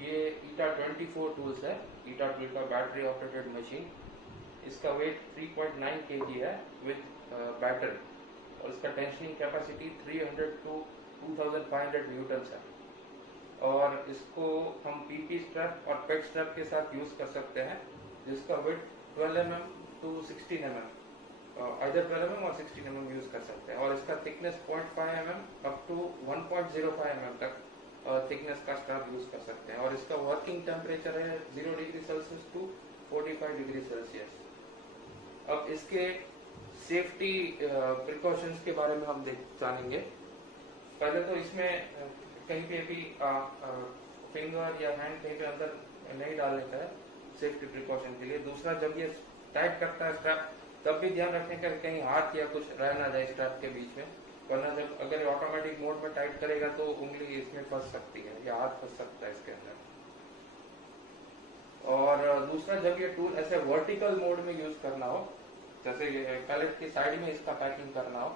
ये ईटा 24 टूल्स है। ईटा टूल का बैटरी ऑपरेटेड मशीन। इसका वेट 3.9 kg है विद बैटरी, और इसका टेंशनिंग कैपेसिटी 300 to 2500 न्यूटन्स है। और इसको हम पीपी स्ट्रैप और पेट स्ट्रैप के साथ यूज कर सकते हैं, जिसका weight 12 mm to 16 mm, either 12 mm और 16 mm यूज कर सकते हैं। और इसका thickness 0.5 mm up to 1.05 mm तक थिकनेस का स्ट्रैप यूज कर सकते हैं। और इसका वर्किंग टेम्परेचर है 0 degree Celsius to 45 degree Celsius. अब इसके सेफ्टी प्रिकॉशंस के बारे में हम जानेंगे। पहले तो इसमें कहीं पे भी फिंगर या हैंड कहीं पे अंदर नहीं डालने का है सेफ्टी प्रिकॉशन के लिए। दूसरा, जब ये टाइट करता है स्ट्रैप, तब भी ध्यान रखने का कहीं हाथ या कुछ रह ना जाए स्ट्रैप के बीच में, वरना जब अगर ऑटोमेटिक मोड में टाइट करेगा तो उंगली इसमें फंस सकती है या हाथ फंस सकता है इसके अंदर। और दूसरा, जब ये टूल ऐसे वर्टिकल मोड में यूज करना हो, जैसे पैलेट की साइड में इसका पैकिंग करना हो,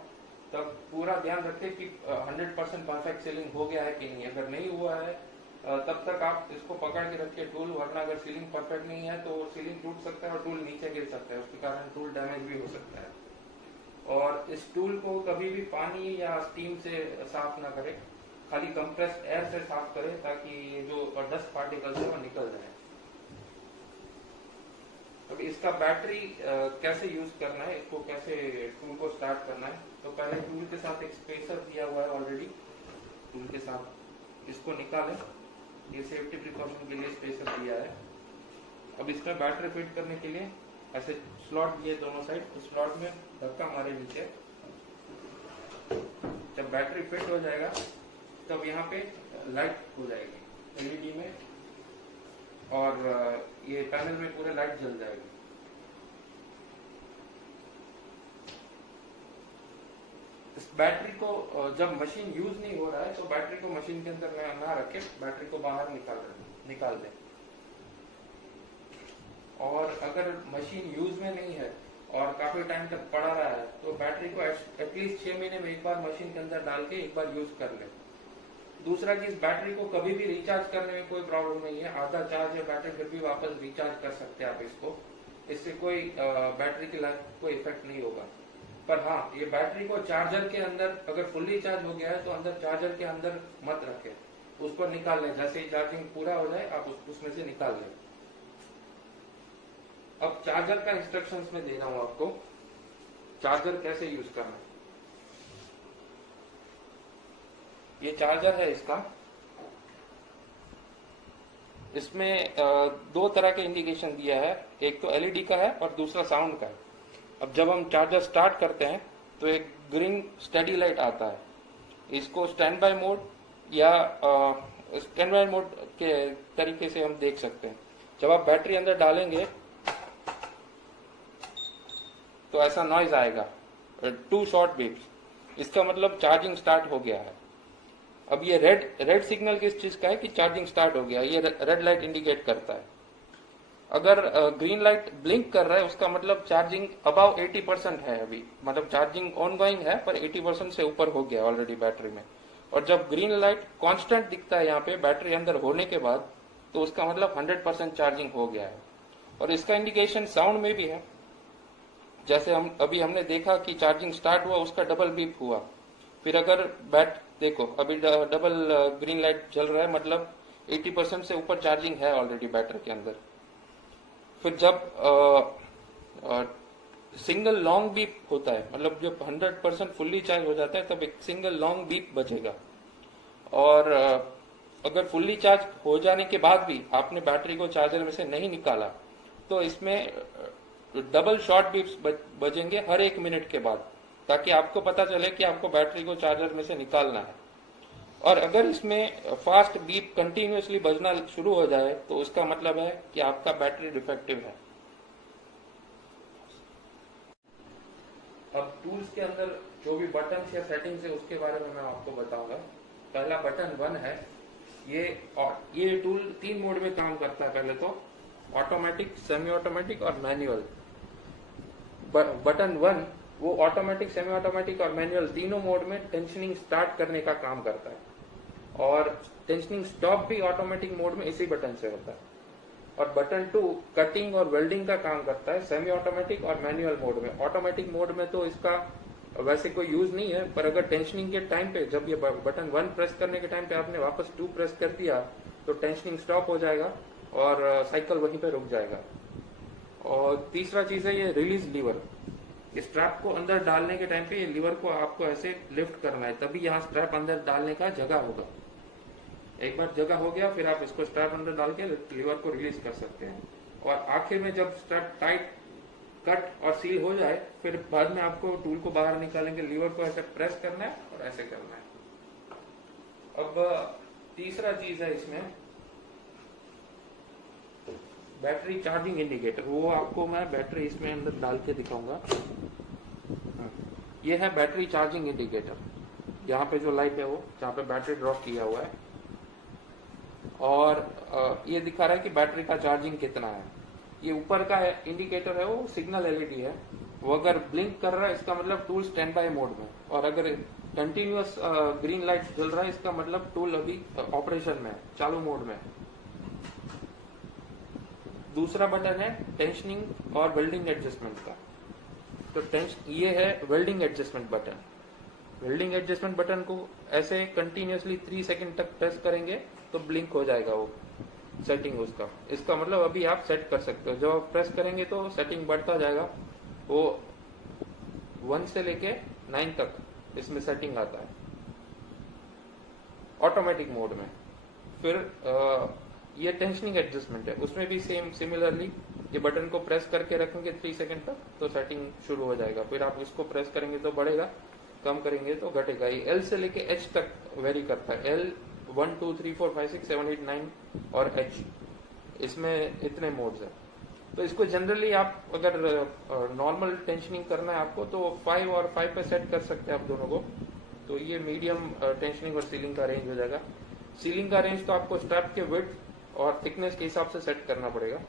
तब पूरा ध्यान रखें कि 100% परफेक्ट सीलिंग हो गया है कि नहीं। अगर नहीं हुआ है तब तक आप इसको पकड़ के रखिए टूल, वरना अगर सीलिंग परफेक्ट नहीं है तो सीलिंग टूट सकता है और टूल नीचे गिर सकता है, उसके कारण टूल डैमेज भी हो सकता है। और इस टूल को कभी भी पानी या स्टीम से साफ ना करें, खाली कंप्रेस्ड एयर से साफ करें, ताकि ये जो डस्ट पार्टिकल्स है वो निकल जाए। अब इसका बैटरी कैसे यूज करना है, इसको कैसे टूल को स्टार्ट करना है, तो पहले टूल के साथ एक स्पेसर दिया हुआ है ऑलरेडी। टूल के साथ इसको निकालें, ये सेफ्टी प्रिकॉशन के लिए स्पेसर दिया है। अब इसमें बैटरी फिट करने के लिए ऐसे स्लॉट दिए दोनों साइड, तो स्लॉट में धक्का मारे नीचे। जब बैटरी फिट हो जाएगा तब यहाँ पे लाइट हो जाएगी एलईडी में, और ये पैनल में पूरे लाइट जल जाएगी। इस बैटरी को जब मशीन यूज नहीं हो रहा है तो बैटरी को मशीन के अंदर ना रखे, बैटरी को बाहर निकाल दें। और अगर मशीन यूज में नहीं है और काफी टाइम तक पड़ा रहा है तो बैटरी को एटलीस्ट 6 महीने में एक बार मशीन के अंदर डाल के एक बार यूज कर ले। दूसरा कि इस बैटरी को कभी भी रिचार्ज करने में कोई प्रॉब्लम नहीं है, आधा चार्ज है बैटरी फिर भी वापस रिचार्ज कर सकते हैं आप इसको, इससे कोई बैटरी की लाइफ कोई इफेक्ट नहीं होगा। पर हाँ, ये बैटरी को चार्जर के अंदर अगर फुल्ली चार्ज हो गया है तो अंदर चार्जर के अंदर मत रखें, उसको निकाल लें। जैसे ही चार्जिंग पूरा हो जाए आप उसमें से निकाल लें। अब चार्जर का इंस्ट्रक्शंस में दे रहा हूं आपको, चार्जर कैसे यूज करना है। ये चार्जर है इसका, इसमें दो तरह के इंडिकेशन दिया है, एक तो एलईडी का है और दूसरा साउंड का है। अब जब हम चार्जर स्टार्ट करते हैं तो एक ग्रीन स्टडी लाइट आता है, इसको स्टैंड बाय मोड या स्टैंड बाय मोड के तरीके से हम देख सकते हैं। जब आप बैटरी अंदर डालेंगे तो ऐसा नॉइज आएगा, 2 शॉर्ट बीप्स, इसका मतलब चार्जिंग स्टार्ट हो गया है। अब ये रेड सिग्नल किस चीज का है कि चार्जिंग स्टार्ट हो गया, ये रेड लाइट इंडिकेट करता है। अगर ग्रीन लाइट ब्लिंक कर रहा है उसका मतलब चार्जिंग अबाव 80% है अभी, मतलब चार्जिंग ऑनगोइंग है पर 80% से ऊपर हो गया ऑलरेडी बैटरी में। और जब ग्रीन लाइट कांस्टेंट दिखता है यहाँ पे बैटरी अंदर होने के बाद, तो उसका मतलब 100% चार्जिंग हो गया है। और इसका इंडिकेशन साउंड में भी है, जैसे हमने देखा कि चार्जिंग स्टार्ट हुआ, उसका डबल बीप हुआ। फिर अगर देखो अभी डबल ग्रीन लाइट जल रहा है, मतलब 80% से ऊपर चार्जिंग है ऑलरेडी बैटरी के अंदर। फिर जब सिंगल लॉन्ग बीप होता है, मतलब जब 100% फुल्ली चार्ज हो जाता है तब एक सिंगल लॉन्ग बीप बजेगा। और अगर फुल्ली चार्ज हो जाने के बाद भी आपने बैटरी को चार्जर में से नहीं निकाला तो इसमें डबल शॉर्ट बीप्स बजेंगे हर 1 मिनट के बाद, ताकि आपको पता चले कि आपको बैटरी को चार्जर में से निकालना है। और अगर इसमें फास्ट बीप कंटिन्यूअसली बजना शुरू हो जाए तो उसका मतलब है कि आपका बैटरी डिफेक्टिव है। अब टूल्स के अंदर जो भी बटन या सेटिंग्स है उसके बारे में मैं आपको बताऊंगा। पहला बटन 1 है, ये टूल 3 मोड में काम करता है। पहले तो ऑटोमेटिक, सेमी ऑटोमेटिक और मैनुअल। बटन 1 वो ऑटोमेटिक, सेमी ऑटोमेटिक और मैनुअल तीनों मोड में टेंशनिंग स्टार्ट करने का काम करता है। और टेंशनिंग स्टॉप भी ऑटोमेटिक मोड में इसी बटन से होता है। और बटन 2 कटिंग और वेल्डिंग का काम करता है सेमी ऑटोमेटिक और मैनुअल मोड में। ऑटोमेटिक मोड में तो इसका वैसे कोई यूज नहीं है, पर अगर टेंशनिंग के टाइम पे जब ये बटन 1 प्रेस करने के टाइम पे आपने वापस 2 प्रेस कर दिया तो टेंशनिंग स्टॉप हो जाएगा और साइकिल वहीं पे रुक जाएगा। और तीसरा चीज है ये रिलीज लीवर। स्ट्रैप को अंदर डालने के टाइम पे ये लीवर को आपको ऐसे लिफ्ट करना है, तभी यहाँ स्ट्रैप अंदर डालने का जगह होगा। एक बार जगह हो गया फिर आप इसको स्ट्रैप अंदर डाल के लीवर को रिलीज कर सकते हैं। और आखिर में जब स्ट्रैप टाइट कट और सील हो जाए फिर बाद में आपको टूल को बाहर निकालेंगे, लीवर को ऐसे प्रेस करना है और ऐसे करना है। अब तीसरा चीज है इसमें बैटरी चार्जिंग इंडिकेटर। वो आपको मैं बैटरी इसमें अंदर डाल के दिखाऊंगा। ये है बैटरी चार्जिंग इंडिकेटर। यहाँ पे जो लाइट है वो जहाँ पे बैटरी ड्रॉप किया हुआ है और ये दिखा रहा है कि बैटरी का चार्जिंग कितना है। ये ऊपर का इंडिकेटर है वो सिग्नल एलईडी है, वो अगर ब्लिंक कर रहा है इसका मतलब टूल स्टैंड बाय मोड में, और अगर कंटिन्यूअस ग्रीन लाइट जल रहा है इसका मतलब टूल अभी ऑपरेशन में है, चालू मोड में। दूसरा बटन है टेंशनिंग और वेल्डिंग एडजस्टमेंट का। तो ये है welding adjustment button. Welding adjustment button को ऐसे कंटिन्यूअसली 3 सेकंड तक प्रेस करेंगे तो ब्लिंक हो जाएगा वो सेटिंग उसका। इसका मतलब अभी आप सेट कर सकते हो। जब आप प्रेस करेंगे तो सेटिंग बढ़ता जाएगा, वो 1 से लेके 9 तक इसमें सेटिंग आता है ऑटोमेटिक मोड में। फिर ये टेंशनिंग एडजस्टमेंट है, उसमें भी सेम सिमिलरली ये बटन को प्रेस करके रखेंगे 3 सेकंड तक तो सेटिंग शुरू हो जाएगा। फिर आप इसको प्रेस करेंगे तो बढ़ेगा, कम करेंगे तो घटेगा। ये एल से लेके एच तक वेरी करता है। एल 1 2 3 4 5 6 7 8 9 और एच, इसमें इतने मोड्स हैं। तो इसको जनरली आप अगर नॉर्मल टेंशनिंग करना है आपको तो 5 और 5 पे सेट कर सकते हैं आप दोनों को। तो ये मीडियम टेंशनिंग और सीलिंग का रेंज हो जाएगा। सीलिंग का रेंज तो आपको स्ट्रैप के विड्थ और थिकनेस के हिसाब से सेट करना पड़ेगा।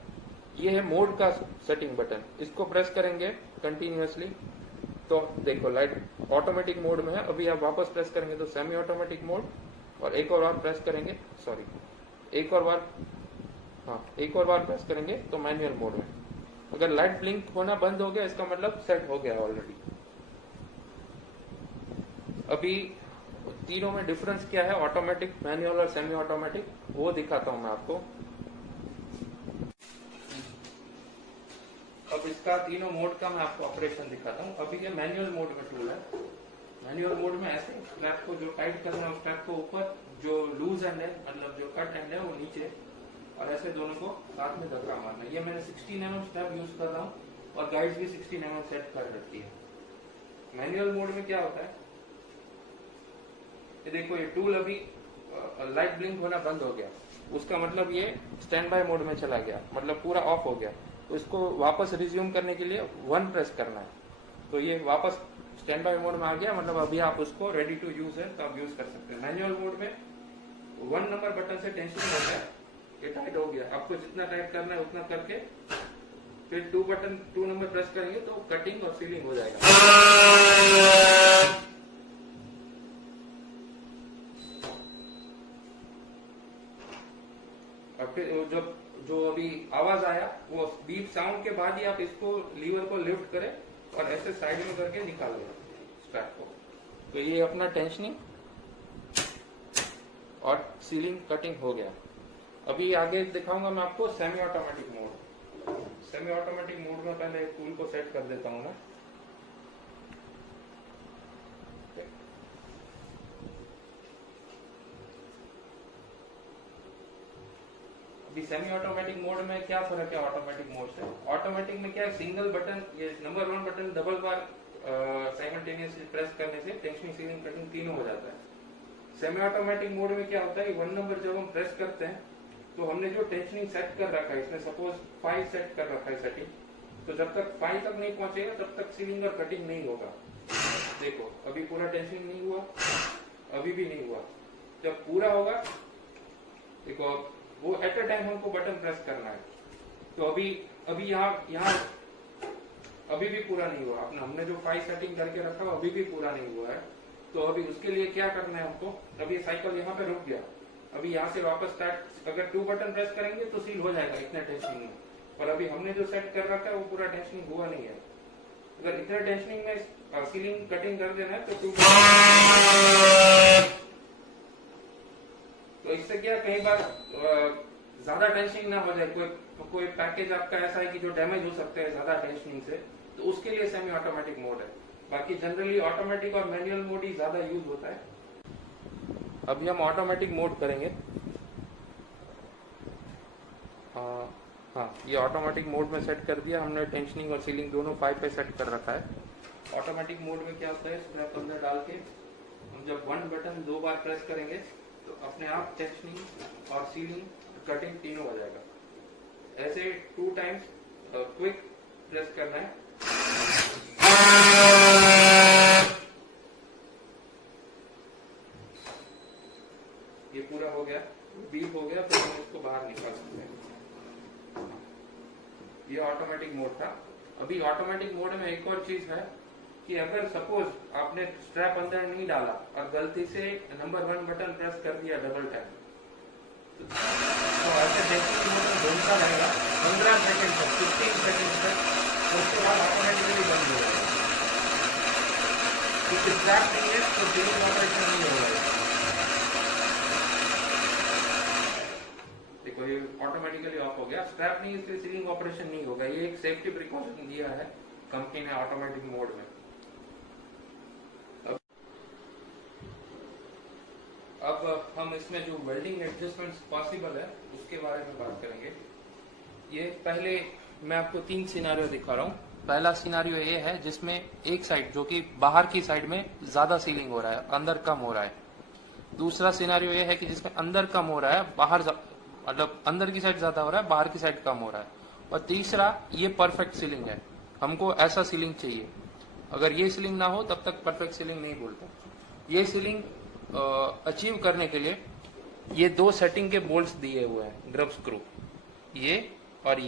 ये है मोड का सेटिंग बटन, इसको प्रेस करेंगे कंटिन्यूअसली तो देखो लाइट ऑटोमेटिक मोड में है। अभी आप वापस प्रेस करेंगे तो सेमी ऑटोमेटिक मोड, और एक और बार प्रेस करेंगे एक और बार प्रेस करेंगे तो मैनुअल मोड में। अगर लाइट ब्लिंक होना बंद हो गया इसका मतलब सेट हो गया ऑलरेडी। अभी तीनों में डिफरेंस क्या है, ऑटोमेटिक, मैनुअल और सेमी ऑटोमेटिक, वो दिखाता हूं मैं आपको। अब इसका तीनों मोड का मैं आपको ऑपरेशन दिखाता हूं। अभी ये मैनुअल मोड में टूल है। मैनुअल मोड में ऐसे स्ट्रैप को जो टाइट करना है स्ट्रैप को ऊपर, जो लूज एंड है मतलब जो कट एंड है वो नीचे, और ऐसे दोनों को साथ में धक्का मारना। ये मैंने 16 mm स्ट्रैप यूज कर रहा हूँ और गाइड्स भी 16 mm सेट कर रखी है। मैनुअल मोड में क्या होता है, ये देखो ये टूल अभी लाइट ब्लिंक होना बंद हो गया, उसका मतलब ये स्टैंड बाय मोड में चला गया, मतलब पूरा ऑफ हो गया। तो इसको वापस रिज्यूम करने के लिए 1 प्रेस करना है तो ये वापस स्टैंड बाय मोड में आ गया, मतलब अभी आप उसको रेडी टू यूज है तो आप यूज कर सकते हैं। मैनुअल मोड में 1 नंबर बटन से टेंशन हो गया, ये टाइट हो गया, आपको जितना टाइट करना है उतना करके फिर 2 नंबर प्रेस करेंगे तो कटिंग और सीलिंग हो जाएगा। और फिर जब जो अभी आवाज आया वो बीप साउंड के बाद ही आप इसको लीवर को लिफ्ट करें और ऐसे साइड में करके निकाल दें स्ट्रैप को। तो ये अपना टेंशनिंग और सीलिंग कटिंग हो गया। अभी आगे दिखाऊंगा मैं आपको semi automatic mode. Semi automatic mode में पहले टूल को सेट कर देता हूं मैं। अभी सेमी ऑटोमेटिक मोड में क्या फर्क है ऑटोमेटिक मोड से। ऑटोमेटिक में क्या है, सिंगल बटन, ये नंबर 1 बटन डबल बार साइमल्टेनियसली प्रेस करने से टेंशनिंग, सीलिंग, कटिंग तीनों हो जाता है। सेमी ऑटोमेटिक मोड में क्या होता है, 1 नंबर जब हम प्रेस करते हैं तो हमने जो टेंशनिंग सेट कर रखा है, इसमें सपोज 5 सेट कर रखा है सेटिंग, तो जब तक 5 तक नहीं पहुंचेगा तब तक सीलिंग और कटिंग नहीं होगा। देखो अभी पूरा टेंशनिंग नहीं हुआ, अभी भी नहीं हुआ। जब पूरा होगा देखो वो एट अ टाइम हमको बटन प्रेस करना है। तो अभी यहाँ अभी भी पूरा नहीं हुआ अपना, हमने जो 5 सेटिंग करके रखा अभी भी पूरा नहीं हुआ है। तो अभी उसके लिए क्या करना है हमको, अभी साइकिल यहाँ पे रुक गया अभी यहाँ से वापस स्टार्ट, अगर 2 बटन प्रेस करेंगे तो सील हो जाएगा इतना टेंशनिंग में, और अभी हमने जो सेट कर रखा है वो पूरा टेंशनिंग हुआ नहीं है। अगर इतना टेंशनिंग में सीलिंग कटिंग कर देना है तो 2 तो इससे क्या कई बार ज्यादा टेंशनिंग ना हो जाए, कोई पैकेज आपका ऐसा है कि जो डैमेज हो सकता है ज्यादा टेंशनिंग से, तो उसके लिए सेमी ऑटोमेटिक मोड है। बाकी जनरली ऑटोमेटिक और मैनुअल मोड ही ज्यादा यूज होता है। अभी हम ऑटोमेटिक मोड करेंगे। हाँ, ये ऑटोमेटिक मोड में सेट कर दिया हमने, टेंशनिंग और सीलिंग दोनों 5 पे सेट कर रखा है। ऑटोमेटिक मोड में क्या होता है, स्ट्रैप अंदर डाल के हम जब 1 बटन 2 बार प्रेस करेंगे तो अपने आप टेंशनिंग और सीलिंग कटिंग तीनों हो जाएगा। ऐसे 2 टाइम्स क्विक प्रेस करना है। ये पूरा हो गया, बीप हो गया, तो हम इसको बाहर निकाल सकते हैं। ये ऑटोमेटिक मोड था। अभी ऑटोमेटिक मोड में एक और चीज है कि अगर सपोज आपने स्ट्रैप अंदर नहीं डाला और गलती से नंबर 1 बटन प्रेस कर दिया डबल टाइम, तो ऐसे टेंशनिंग मोड में घूमता रहेगा 15 सेकंड तक, 15 सेकंड तक, उसके बाद ऑटोमेटिकली बंद हो जाएगा। स्ट्रैप नहीं है तो सीलिंग ऑपरेशन नहीं होगा। देखो ये ऑटोमेटिकली ऑफ हो गया, स्ट्रैप नहीं इसलिए सीलिंग ऑपरेशन नहीं होगा। ये एक सेफ्टी प्रिकॉशन दिया है कंपनी ने ऑटोमेटिक मोड में। अब हम इसमें जो वेल्डिंग एडजस्टमेंट्स पॉसिबल है उसके बारे में बात करेंगे। ये पहले मैं आपको 3 सिनारियो दिखा रहा हूँ। पहला सिनारियो ये है जिसमें एक साइड जो कि बाहर की साइड में ज्यादा सीलिंग हो रहा है, अंदर कम हो रहा है। दूसरा सिनारियो ये है कि जिसमें अंदर कम हो रहा है, बाहर मतलब अंदर की साइड ज्यादा हो रहा है, बाहर की साइड कम हो रहा है। और तीसरा ये परफेक्ट सीलिंग है, हमको ऐसा सीलिंग चाहिए। अगर ये सीलिंग ना हो तब तक परफेक्ट सीलिंग नहीं बोलते। ये सीलिंग अचीव करने के लिए ये 2 सेटिंग के बोल्ट्स दिए हुए हैं, ग्रब स्क्रू, ये और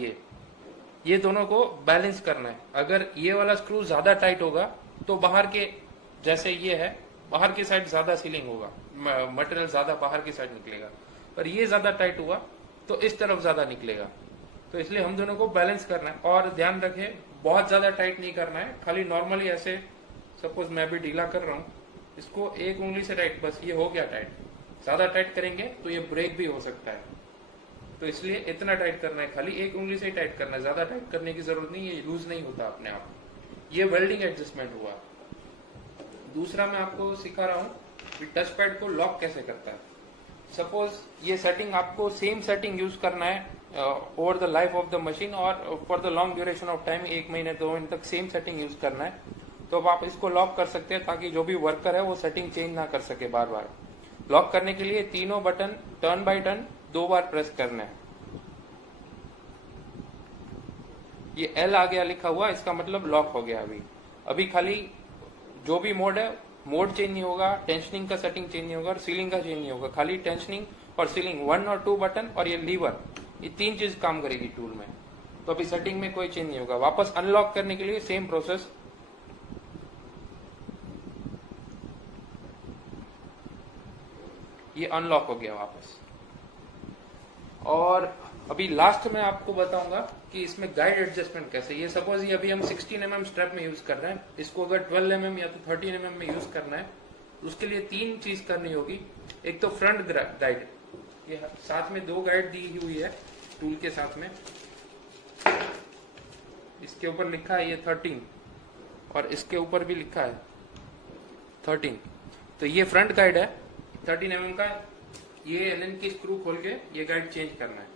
ये दोनों को बैलेंस करना है। अगर ये वाला स्क्रू ज्यादा टाइट होगा तो बाहर के, जैसे ये है, बाहर की साइड ज्यादा सीलिंग होगा, मटेरियल ज्यादा बाहर की साइड निकलेगा। पर ये ज्यादा टाइट हुआ तो इस तरफ ज्यादा निकलेगा। तो इसलिए हम दोनों को बैलेंस करना है। और ध्यान रखें, बहुत ज्यादा टाइट नहीं करना है, खाली नॉर्मली ऐसे, सपोज मैं भी ढीला कर रहा हूँ, इसको एक उंगली से टाइट, बस ये हो गया टाइट। ज्यादा टाइट करेंगे तो ये ब्रेक भी हो सकता है, तो इसलिए इतना टाइट करना है, खाली एक उंगली से ही टाइट करना है, ज्यादा टाइट करने की जरूरत नहीं है, ये लूज नहीं होता अपने आप। ये वेल्डिंग एडजस्टमेंट हुआ। दूसरा मैं आपको सिखा रहा हूँ कि टच पैड को लॉक कैसे करता है। सपोज ये सेटिंग आपको सेम सेटिंग यूज करना है over the life of the machine और for the long duration of time, 1 महीने 2 महीने तक सेम सेटिंग यूज करना है। तो अब आप इसको लॉक कर सकते हैं ताकि जो भी वर्कर है वो सेटिंग चेंज ना कर सके बार बार। लॉक करने के लिए तीनों button turn by turn 2 bar press करना है। ये L आ गया लिखा हुआ, इसका मतलब लॉक हो गया। अभी खाली जो भी मोड है, मोड चेंज नहीं होगा, टेंशनिंग का सेटिंग चेंज नहीं होगा और सीलिंग का चेंज नहीं होगा। खाली टेंशनिंग और सीलिंग 1 और 2 बटन और ये लीवर, ये 3 चीज काम करेगी टूल में। तो अभी सेटिंग में कोई चेंज नहीं होगा। वापस अनलॉक करने के लिए सेम प्रोसेस, ये अनलॉक हो गया वापस। और अभी लास्ट में आपको बताऊंगा कि इसमें गाइड एडजस्टमेंट कैसे। ये सपोज ये अभी हम 16 mm स्ट्रैप में यूज कर रहे हैं, इसको अगर 12 mm या तो 13 mm में यूज करना है तो उसके लिए 3 चीज करनी होगी। एक तो फ्रंट गाइड, ये साथ में 2 गाइड दी हुई है टूल के साथ में, इसके ऊपर लिखा है ये 13 और इसके ऊपर भी लिखा है 13। तो ये फ्रंट गाइड है 13 mm का। ये एलन की स्क्रू खोल के ये गाइड चेंज करना है।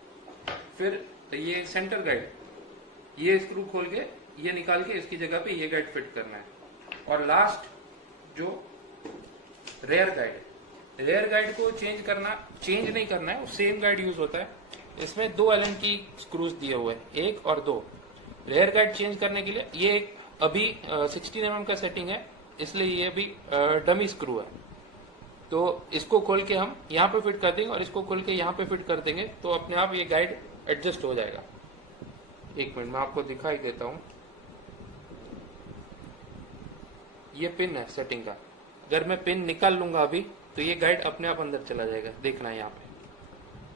फिर ये सेंटर गाइड, ये स्क्रू खोल के ये निकाल के इसकी जगह पे ये गाइड फिट करना है। और लास्ट जो रेयर गाइड है, रेयर गाइड को चेंज नहीं करना है, सेम गाइड यूज होता है। इसमें 2 एलन की स्क्रूज दिए हुए हैं, 1 और 2। रेयर गाइड चेंज करने के लिए ये अभी 16 mm का सेटिंग है, इसलिए ये भी डमी स्क्रू है। तो इसको खोल के हम यहाँ पे फिट कर देंगे और इसको खोल के यहाँ पे फिट कर देंगे, तो अपने आप ये गाइड एडजस्ट हो जाएगा। 1 मिनट मैं आपको दिखाई देता हूँ। ये पिन है सेटिंग का, अगर मैं पिन निकाल लूंगा अभी तो ये गाइड अपने आप अंदर चला जाएगा, देखना है यहाँ पे।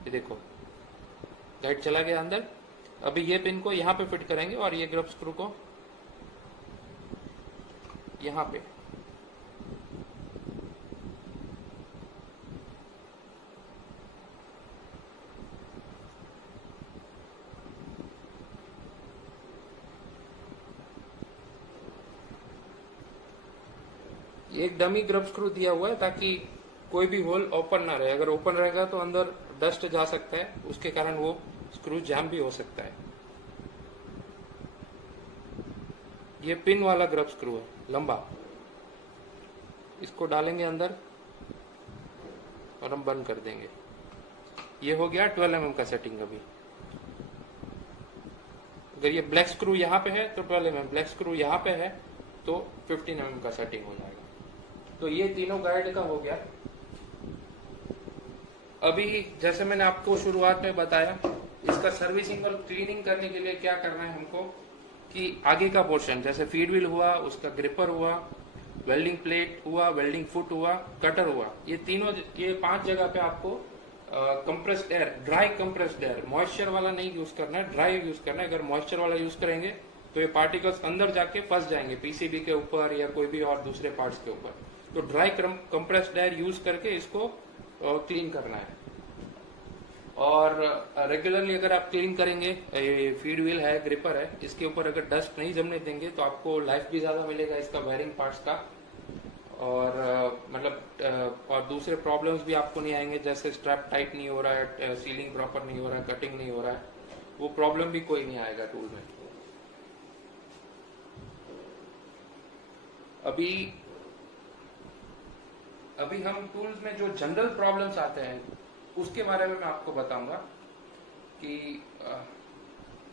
ये देखो गाइड चला गया अंदर। अभी ये पिन को यहाँ पे फिट करेंगे और ये ग्रब स्क्रू को यहाँ पे। एक डमी ग्रब स्क्रू दिया हुआ है ताकि कोई भी होल ओपन ना रहे। अगर ओपन रहेगा तो अंदर डस्ट जा सकता है, उसके कारण वो स्क्रू जैम भी हो सकता है। ये पिन वाला ग्रब स्क्रू है लंबा, इसको डालेंगे अंदर और हम बंद कर देंगे। ये हो गया 12 mm का सेटिंग। अभी अगर ये ब्लैक स्क्रू यहाँ पे है तो 12 mm, ब्लैक स्क्रू यहाँ पे है तो 15 mm का सेटिंग हो जाएगा। तो ये तीनों गाइड का हो गया। अभी जैसे मैंने आपको शुरुआत में बताया, इसका सर्विसिंग और क्लीनिंग करने के लिए क्या करना है हमको कि आगे का पोर्शन जैसे फीड व्हील हुआ, उसका ग्रिपर हुआ, वेल्डिंग प्लेट हुआ, वेल्डिंग फुट हुआ, कटर हुआ, ये 5 जगह पे आपको compressed air, dry compressed air, moisture वाला नहीं यूज करना है, ड्राई यूज करना है। अगर मॉइस्चर वाला यूज करेंगे तो ये पार्टिकल्स अंदर जाके फंस जाएंगे पीसीबी के ऊपर या कोई भी और दूसरे पार्ट्स के ऊपर। तो ड्राई कंप्रेस्ड एयर यूज करके इसको क्लीन करना है। और रेगुलरली अगर आप क्लीन करेंगे, फीड व्हील है, ग्रिपर है, इसके ऊपर अगर डस्ट नहीं जमने देंगे तो आपको लाइफ भी ज्यादा मिलेगा इसका वायरिंग पार्ट्स का। और और दूसरे प्रॉब्लम्स भी आपको नहीं आएंगे, जैसे स्ट्रैप टाइट नहीं हो रहा है, सीलिंग प्रॉपर नहीं हो रहा है, कटिंग नहीं हो रहा है, वो प्रॉब्लम भी कोई नहीं आएगा टूल में। अभी हम टूल्स में जो जनरल प्रॉब्लम्स आते हैं उसके बारे में मैं आपको बताऊंगा कि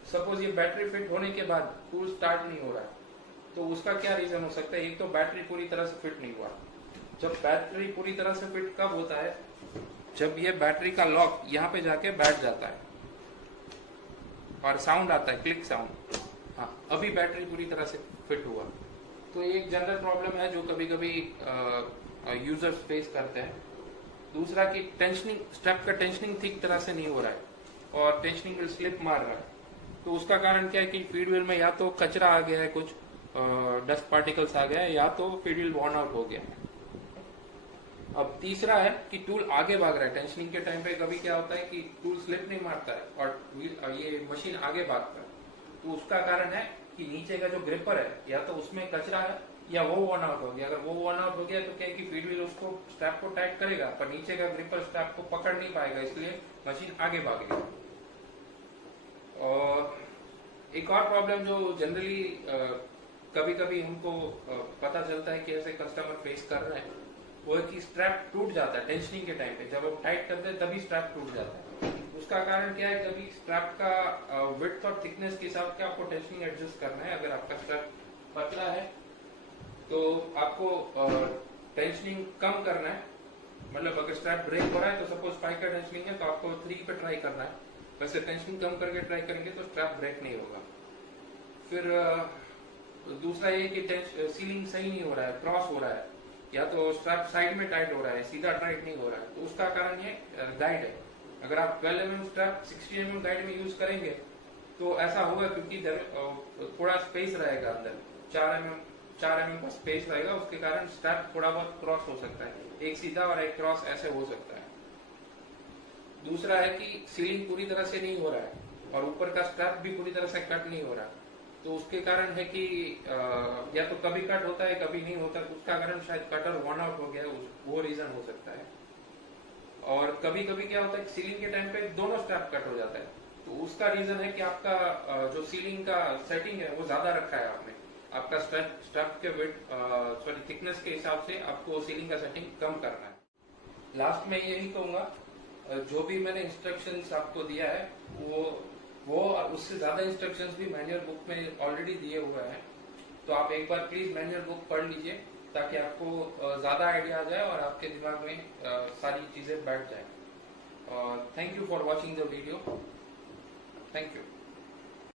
सपोज ये बैटरी फिट होने के बाद टूल स्टार्ट नहीं हो रहा है तो उसका क्या रीजन हो सकता है। एक तो बैटरी पूरी तरह से फिट नहीं हुआ। जब बैटरी पूरी तरह से फिट कब होता है, जब ये बैटरी का लॉक यहाँ पे जाके बैठ जाता है और साउंड आता है, क्लिक साउंड। हाँ, अभी बैटरी पूरी तरह से फिट हुआ। तो एक जनरल प्रॉब्लम है जो कभी कभी यूजर्स फेस करते हैं। दूसरा कि टेंशनिंग, स्ट्रैप का टेंशनिंग ठीक तरह से नहीं हो रहा है और टेंशनिंग व्हील स्लिप मार रहा है। तो उसका कारण क्या है कि फीड व्हील में या तो कचरा आ गया है, कुछ डस्ट पार्टिकल्स आ गया है, या तो फीड व्हील वॉर्न आउट हो गया है। अब तीसरा है कि टूल आगे भाग रहा है। टेंशनिंग के टाइम पे कभी क्या होता है कि टूल स्लिप नहीं मारता है और ये मशीन आगे भागता है। तो उसका कारण है कि नीचे का जो ग्रिपर है या तो उसमें कचरा है या वो वॉर्न आउट हो गया। अगर वो वॉर्न आउट हो गया तो क्या है कि फीड व्हील उसको स्ट्रैप को टाइट करेगा पर नीचे का ग्रिपर स्ट्रैप को पकड़ नहीं पाएगा, इसलिए मशीन आगे भागेगी। और एक और प्रॉब्लम जो जनरली कभी कभी हमको पता चलता है कि ऐसे कस्टमर फेस कर रहे हैं, वो है कि स्ट्रैप टूट जाता है टेंशनिंग के टाइम पे। जब हम टाइट करते हैं तभी स्ट्रैप टूट जाता है। उसका कारण क्या है, कभी स्ट्रैप का विड्थ और थिकनेस के हिसाब से आपको टेंशनिंग एडजस्ट करना है। अगर आपका स्ट्रैप पतला है तो आपको टेंशनिंग कम करना है। मतलब अगर स्ट्रैप ब्रेक हो रहा है तो सपोज 5 का टेंशनिंग है तो आपको 3 पे ट्राई करना है। वैसे टेंशनिंग कम करके ट्राई करेंगे तो स्ट्रैप ब्रेक नहीं होगा। फिर दूसरा ये कि सीलिंग सही नहीं हो रहा है, क्रॉस हो रहा है, या तो स्ट्रैप साइड में टाइट हो रहा है, सीधा टाइट नहीं हो रहा है। तो उसका कारण ये गाइड है। अगर आप 12 mm स्ट्रैप 60 mm गाइड में यूज करेंगे तो ऐसा होगा, क्योंकि थोड़ा स्पेस रहेगा अंदर, 4 mm का स्पेस रहेगा, उसके कारण स्ट्रैप थोड़ा बहुत क्रॉस हो सकता है। एक सीधा और एक क्रॉस ऐसे हो सकता है। दूसरा है कि सीलिंग पूरी तरह से नहीं हो रहा है और ऊपर का स्ट्रैप भी पूरी तरह से कट नहीं हो रहा है। तो उसके कारण है कि या तो कभी कट होता है कभी नहीं होता। तो उसका कारण शायद कटर वॉर्न आउट हो गया, वो रीजन हो सकता है। और कभी कभी क्या होता है कि सीलिंग के टाइम पे दोनों स्ट्रैप कट हो जाता है। तो उसका रीजन है कि आपका जो सीलिंग का सेटिंग है वो ज्यादा रखा है आपने। आपका स्ट्रैप के विड्थ थिकनेस के हिसाब से आपको सीलिंग का सेटिंग कम करना है। लास्ट में यही कहूंगा, जो भी मैंने इंस्ट्रक्शंस आपको दिया है वो और उससे ज्यादा इंस्ट्रक्शंस भी मैनुअल बुक में ऑलरेडी दिए हुए हैं। तो आप एक बार प्लीज मैनुअल बुक पढ़ लीजिए ताकि आपको ज्यादा आइडिया आ जाए और आपके दिमाग में सारी चीजें बैठ जाए। Thank you for watching the video. Thank you.